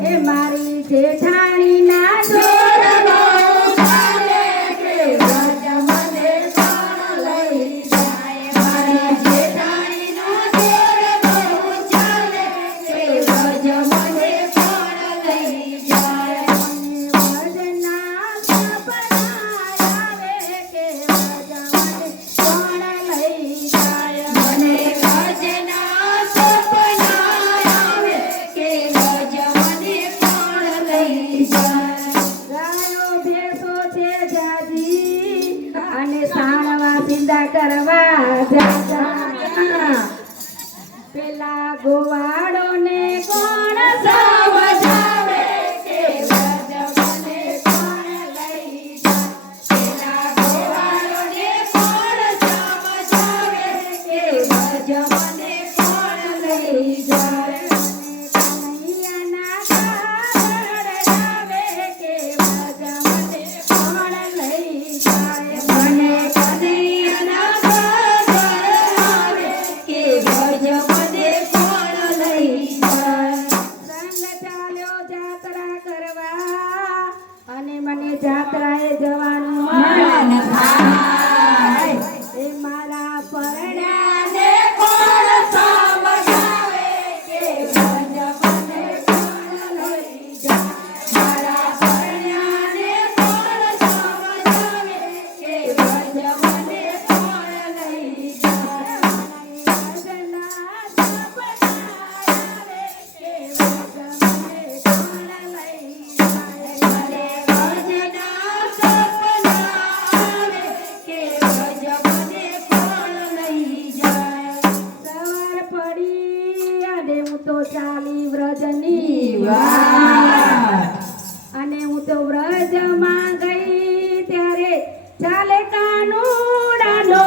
એ મારી જેઠાણી ના જોર ચાલે કે વ્રજ મને કોણ લઈ જાય મારી જેઠાણી ના જોર ચાલે કે વ્રજ મને કોણ લઈ જાય વ્રજના સપના આવે કે વ્રજ મને કોણ લઈ જાય મને વ્રજના સપના આવે કે વ્રજ મને કોણ લઈ જાય ગાયો ભેંસો છે જાજી અને સાણવા સિંધા કરવા જાજા પેલા ગોવાળો ને કોણ સમજાવે કે વ્રજ મને કોણ લઈ જાય પેલા ગોવાળો ને કોણ સમજાવે કે વ્રજ મને કોણ લઈ જાય કનૈયાના કાગળ આવે કે વ્રજ મને કોણ લઈ જાય મને કનૈયાના કાગળ આવે કે વ્રજ મને કોણ લઈ જાય સંગ ચાલ્યો જાત્રા કરવા અને મને જાત્રાએ જવાનું મન થાય એ મારા પરણાને કોણ સમજાવે કે વ્રજ મને કોણ લઈ જાય મારા પરણાને કોણ સમજાવે કે વ્રજ મને કોણ લઈ જાય વ્રજના સપના આવે કે વ્રજ મને કોણ લઈ જાય મને વ્રજના સપના આવે કે વ્રજ મને કોણ લઈ જાય સવાર પડી અને હું તો ચાલી વ્રજની વાત અને હું તો વ્રજમાં ગઈ ત્યારે ચાલે કાનુડાનો